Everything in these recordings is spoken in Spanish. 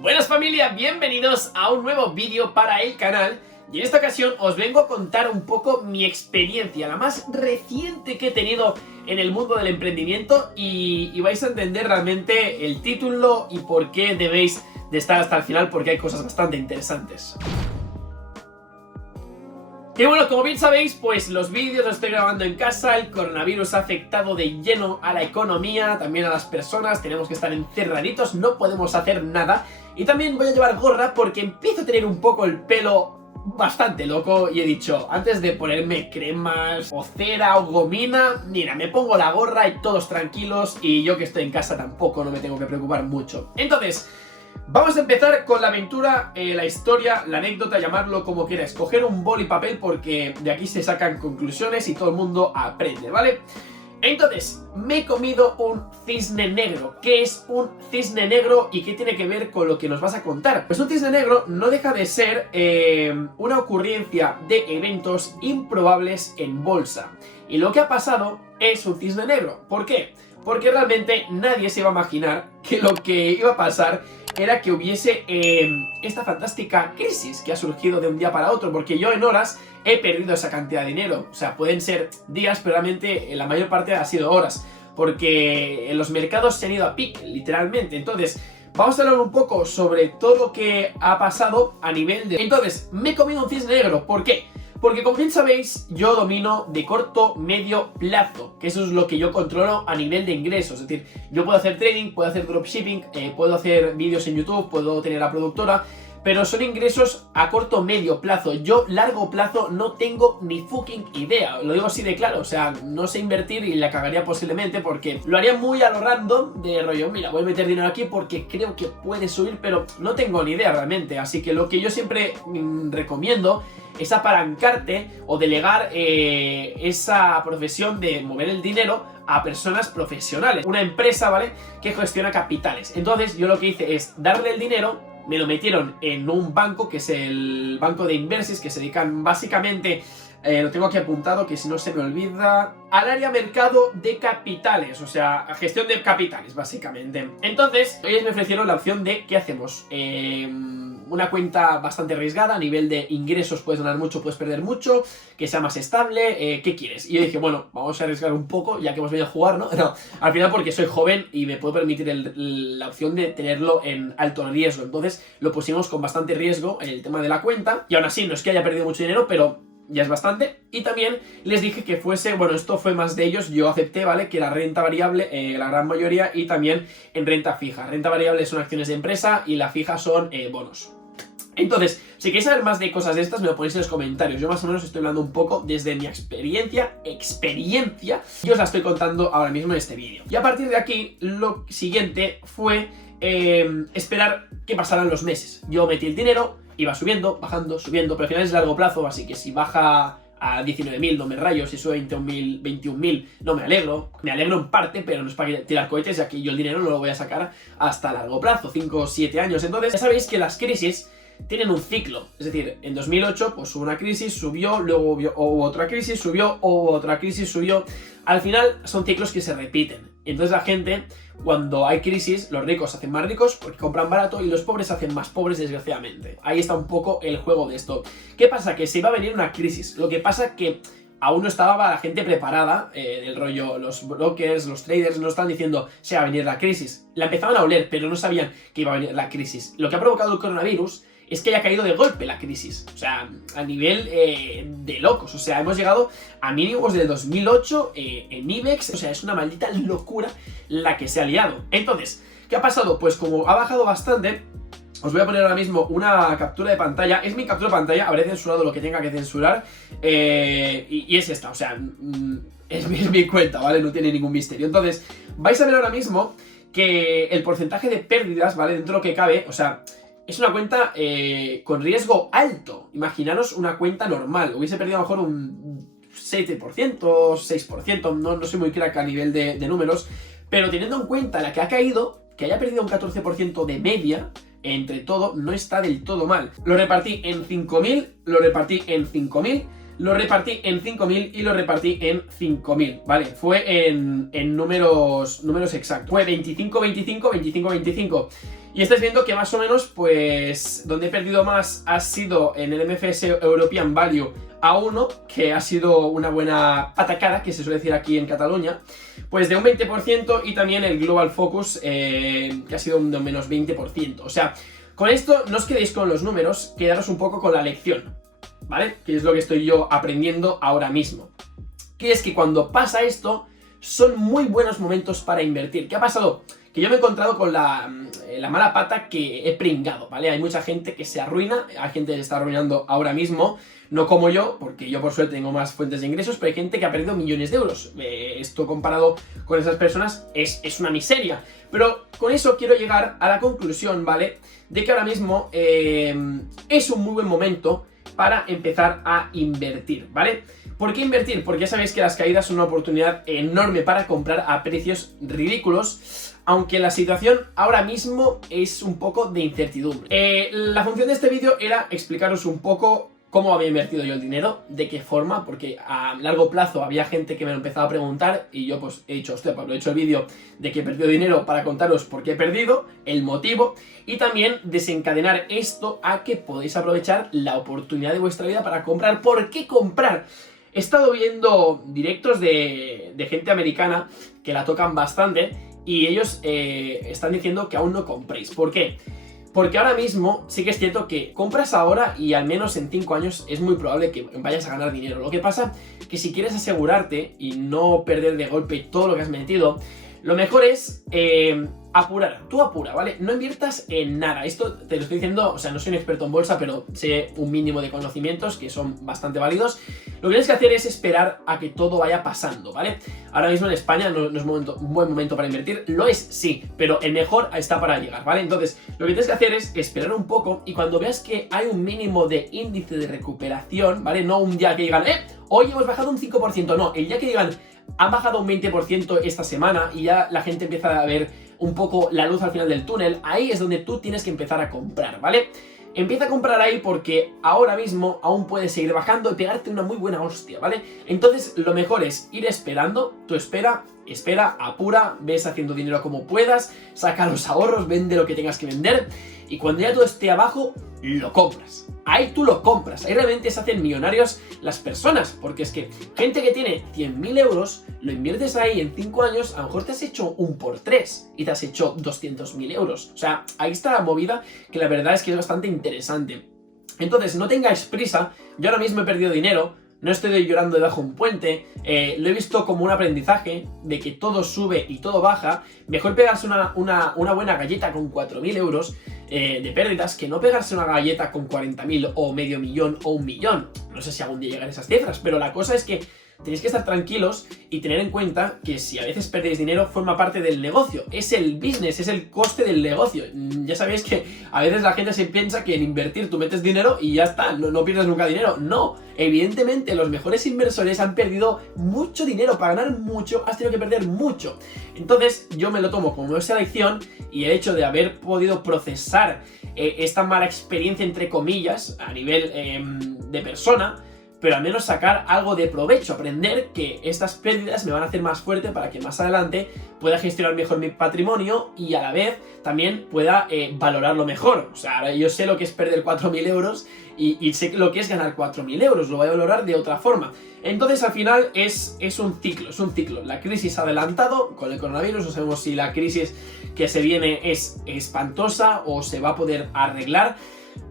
Buenas familia, bienvenidos a un nuevo vídeo para el canal. Y en esta ocasión os vengo a contar un poco mi experiencia, la más reciente que he tenido en el mundo del emprendimiento y vais a entender realmente el título y por qué debéis de estar hasta el final, porque hay cosas bastante interesantes. Y bueno, como bien sabéis, pues los vídeos los estoy grabando en casa. El coronavirus ha afectado de lleno a la economía, también a las personas. Tenemos que estar encerraditos, no podemos hacer nada. Y también voy a llevar gorra porque empiezo a tener un poco el pelo bastante loco. Y he dicho, antes de ponerme cremas o cera o gomina, mira, me pongo la gorra y todos tranquilos. Y yo que estoy en casa tampoco no me tengo que preocupar mucho. Entonces, vamos a empezar con la aventura, la historia, la anécdota, llamarlo como quieras. Coger un boli y papel porque de aquí se sacan conclusiones y todo el mundo aprende, ¿vale? Entonces, me he comido un cisne negro. ¿Qué es un cisne negro y qué tiene que ver con lo que nos vas a contar? Pues un cisne negro no deja de ser una ocurrencia de eventos improbables en bolsa. Y lo que ha pasado es un cisne negro. ¿Por qué? Porque realmente nadie se iba a imaginar que lo que iba a pasar era que hubiese esta fantástica crisis que ha surgido de un día para otro, porque yo en horas he perdido esa cantidad de dinero. O sea, pueden ser días, pero realmente la mayor parte ha sido horas, porque los mercados se han ido a pique, literalmente. Entonces, vamos a hablar un poco sobre todo lo que ha pasado a nivel de... Entonces, me he comido un cisne negro. ¿Por qué? Porque como bien sabéis, yo domino de corto, medio plazo, que eso es lo que yo controlo a nivel de ingresos. Es decir, yo puedo hacer trading, puedo hacer dropshipping, puedo hacer vídeos en YouTube, puedo tener la productora, pero son ingresos a corto, medio plazo. Yo, largo plazo, no tengo ni fucking idea. Lo digo así de claro, o sea, no sé invertir y la cagaría posiblemente porque lo haría muy a lo random, de rollo, mira, voy a meter dinero aquí porque creo que puede subir, pero no tengo ni idea realmente. Así que lo que yo siempre recomiendo es apalancarte o delegar esa profesión de mover el dinero a personas profesionales. Una empresa, ¿vale?, que gestiona capitales. Entonces yo lo que hice es darle el dinero, me lo metieron en un banco, que es el banco de Inversis, que se dedican básicamente, lo tengo aquí apuntado, que si no se me olvida, al área mercado de capitales, o sea, a gestión de capitales, básicamente. Entonces, ellos me ofrecieron la opción de, ¿qué hacemos? Una cuenta bastante arriesgada, a nivel de ingresos puedes ganar mucho, puedes perder mucho, que sea más estable, ¿qué quieres? Y yo dije, bueno, vamos a arriesgar un poco, ya que hemos venido a jugar, ¿no? No, al final porque soy joven y me puedo permitir la opción de tenerlo en alto riesgo. Entonces lo pusimos con bastante riesgo en el tema de la cuenta, y aún así no es que haya perdido mucho dinero, pero ya es bastante. Y también les dije que fuese, bueno, esto fue más de ellos, yo acepté, ¿vale?, que era renta variable, la gran mayoría, y también en renta fija. Renta variable son acciones de empresa y la fija son bonos. Entonces, si queréis saber más de cosas de estas, me lo ponéis en los comentarios. Yo más o menos estoy hablando un poco desde mi experiencia, y os la estoy contando ahora mismo en este vídeo. Y a partir de aquí, lo siguiente fue esperar que pasaran los meses. Yo metí el dinero, iba subiendo, bajando, subiendo, pero al final es largo plazo, así que si baja a 19.000 no me rayo, si sube a 21.000 no me alegro. Me alegro en parte, pero no es para tirar cohetes, ya que yo el dinero no lo voy a sacar hasta largo plazo, 5 o 7 años. Entonces, ya sabéis que las crisis tienen un ciclo, es decir, en 2008 pues hubo una crisis, subió, luego hubo otra crisis, subió, hubo otra crisis, subió. Al final son ciclos que se repiten. Entonces la gente, cuando hay crisis, los ricos se hacen más ricos porque compran barato y los pobres se hacen más pobres, desgraciadamente. Ahí está un poco el juego de esto. ¿Qué pasa? Que se iba a venir una crisis. Lo que pasa que aún no estaba la gente preparada, del rollo, los brokers, los traders no están diciendo se va a venir la crisis. La empezaban a oler, pero no sabían que iba a venir la crisis. Lo que ha provocado el coronavirus es que haya caído de golpe la crisis, o sea, a nivel de locos. O sea, hemos llegado a mínimos del 2008 en IBEX, o sea, es una maldita locura la que se ha liado. Entonces, ¿qué ha pasado? Pues como ha bajado bastante, os voy a poner ahora mismo una captura de pantalla. Es mi captura de pantalla, habré censurado lo que tenga que censurar, y es esta, o sea, es mi cuenta, ¿vale? No tiene ningún misterio. Entonces, vais a ver ahora mismo que el porcentaje de pérdidas, ¿vale?, dentro de lo que cabe, o sea, es una cuenta con riesgo alto. Imaginaros una cuenta normal. Hubiese perdido a lo mejor un 7%, 6%. No soy muy crack a nivel de números. Pero teniendo en cuenta la que ha caído, que haya perdido un 14% de media entre todo, no está del todo mal. Lo repartí en 5.000, lo repartí en 5.000, lo repartí en 5.000 y lo repartí en 5.000, ¿vale? Fue en números exactos. Fue 25, 25, 25, 25. Y estáis viendo que más o menos, pues, donde he perdido más ha sido en el MFS European Value A1, que ha sido una buena patacada, que se suele decir aquí en Cataluña, pues de un 20%, y también el Global Focus, que ha sido de un menos 20%. O sea, con esto no os quedéis con los números, quedaros un poco con la lección, ¿vale? Que es lo que estoy yo aprendiendo ahora mismo. Que es que cuando pasa esto, son muy buenos momentos para invertir. ¿Qué ha pasado? Que yo me he encontrado con la mala pata que he pringado, ¿vale? Hay mucha gente que se arruina, hay gente que se está arruinando ahora mismo, no como yo, porque yo por suerte tengo más fuentes de ingresos, pero hay gente que ha perdido millones de euros. Esto comparado con esas personas es una miseria. Pero con eso quiero llegar a la conclusión, ¿vale? De que ahora mismo es un muy buen momento para empezar a invertir, ¿vale? ¿Por qué invertir? Porque ya sabéis que las caídas son una oportunidad enorme para comprar a precios ridículos, aunque la situación ahora mismo es un poco de incertidumbre. La función de este vídeo era explicaros un poco cómo había invertido yo el dinero, de qué forma, porque a largo plazo había gente que me lo empezaba a preguntar y yo pues he dicho, hostia, Pablo, he hecho el vídeo de que he perdido dinero para contaros por qué he perdido, el motivo, y también desencadenar esto a que podéis aprovechar la oportunidad de vuestra vida para comprar. ¿Por qué comprar? He estado viendo directos de gente americana que la tocan bastante y ellos están diciendo que aún no compréis. ¿Por qué? Porque ahora mismo sí que es cierto que compras ahora y al menos en 5 años es muy probable que vayas a ganar dinero. Lo que pasa que si quieres asegurarte y no perder de golpe todo lo que has metido, lo mejor es apurar. Tú apura, ¿vale? No inviertas en nada. Esto te lo estoy diciendo, o sea, no soy un experto en bolsa, pero sé un mínimo de conocimientos que son bastante válidos. Lo que tienes que hacer es esperar a que todo vaya pasando, ¿vale? Ahora mismo en España no es un buen momento para invertir. Lo es, sí, pero el mejor está para llegar, ¿vale? Entonces, lo que tienes que hacer es esperar un poco y cuando veas que hay un mínimo de índice de recuperación, ¿vale? No un día que digan, hoy hemos bajado un 5%, no, el día que digan, han bajado un 20% esta semana y ya la gente empieza a ver un poco la luz al final del túnel, ahí es donde tú tienes que empezar a comprar, ¿vale? Empieza a comprar ahí porque ahora mismo aún puedes seguir bajando y pegarte una muy buena hostia, ¿vale? Entonces lo mejor es ir esperando, tú espera, apura, ves haciendo dinero como puedas, saca los ahorros, vende lo que tengas que vender y cuando ya todo esté abajo, lo compras. Ahí tú lo compras, ahí realmente se hacen millonarios las personas, porque es que gente que tiene 100.000 euros, lo inviertes ahí en 5 años, a lo mejor te has hecho un por 3 y te has hecho 200.000 euros. O sea, ahí está la movida que la verdad es que es bastante interesante. Entonces, no tengáis prisa, yo ahora mismo he perdido dinero, no estoy llorando debajo de un puente, lo he visto como un aprendizaje de que todo sube y todo baja. Mejor pegarse una buena galleta con 4.000 euros de pérdidas que no pegarse una galleta con 40.000 o medio millón o 1 millón. No sé si algún día llegan esas cifras, pero la cosa es que tenéis que estar tranquilos y tener en cuenta que si a veces perdéis dinero forma parte del negocio, es el business, es el coste del negocio. Ya sabéis que a veces la gente se piensa que en invertir tú metes dinero y ya está, no pierdes nunca dinero. No, evidentemente los mejores inversores han perdido mucho dinero. Para ganar mucho has tenido que perder mucho. Entonces yo me lo tomo como esa lección y el hecho de haber podido procesar esta mala experiencia entre comillas a nivel de persona, pero al menos sacar algo de provecho, aprender que estas pérdidas me van a hacer más fuerte para que más adelante pueda gestionar mejor mi patrimonio y a la vez también pueda valorarlo mejor. O sea, ahora yo sé lo que es perder 4.000 euros y sé lo que es ganar 4.000 euros, lo voy a valorar de otra forma. Entonces al final es un ciclo, La crisis ha adelantado con el coronavirus, no sabemos si la crisis que se viene es espantosa o se va a poder arreglar.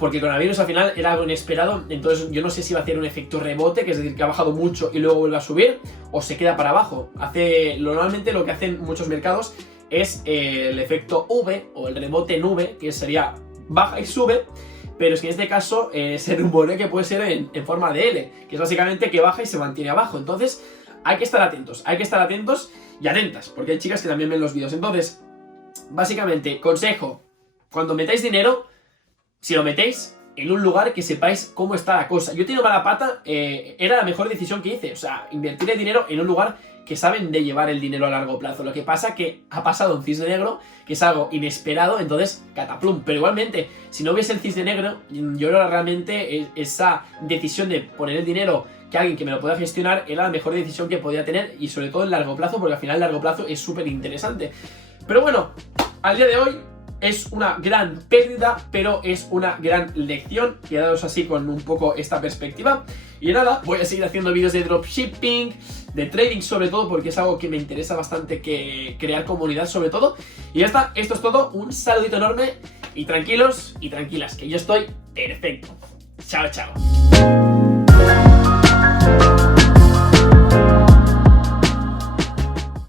Porque el coronavirus al final era algo inesperado, entonces yo no sé si va a hacer un efecto rebote, que es decir, que ha bajado mucho y luego vuelve a subir, o se queda para abajo. Normalmente lo que hacen muchos mercados es el efecto V, o el rebote en V, que sería baja y sube, pero es que en este caso se rumorea que puede ser en forma de L, que es básicamente que baja y se mantiene abajo. Entonces hay que estar atentos y atentas, porque hay chicas que también ven los vídeos. Entonces, básicamente, consejo, cuando metáis dinero, si lo metéis en un lugar que sepáis cómo está la cosa. Yo tengo mala pata, era la mejor decisión que hice. O sea, invertir el dinero en un lugar que saben de llevar el dinero a largo plazo. Lo que pasa que ha pasado un cisne negro, que es algo inesperado, entonces cataplum. Pero igualmente, si no hubiese el cisne negro, yo creo que realmente esa decisión de poner el dinero que alguien que me lo pueda gestionar era la mejor decisión que podía tener, y sobre todo en largo plazo, porque al final el largo plazo es súper interesante. Pero bueno, al día de hoy es una gran pérdida, pero es una gran lección. Quedaos así con un poco esta perspectiva. Y nada, voy a seguir haciendo vídeos de dropshipping, de trading sobre todo, porque es algo que me interesa bastante, que crear comunidad sobre todo. Y ya está, esto es todo, un saludito enorme y tranquilos y tranquilas, que yo estoy perfecto. Chao, chao.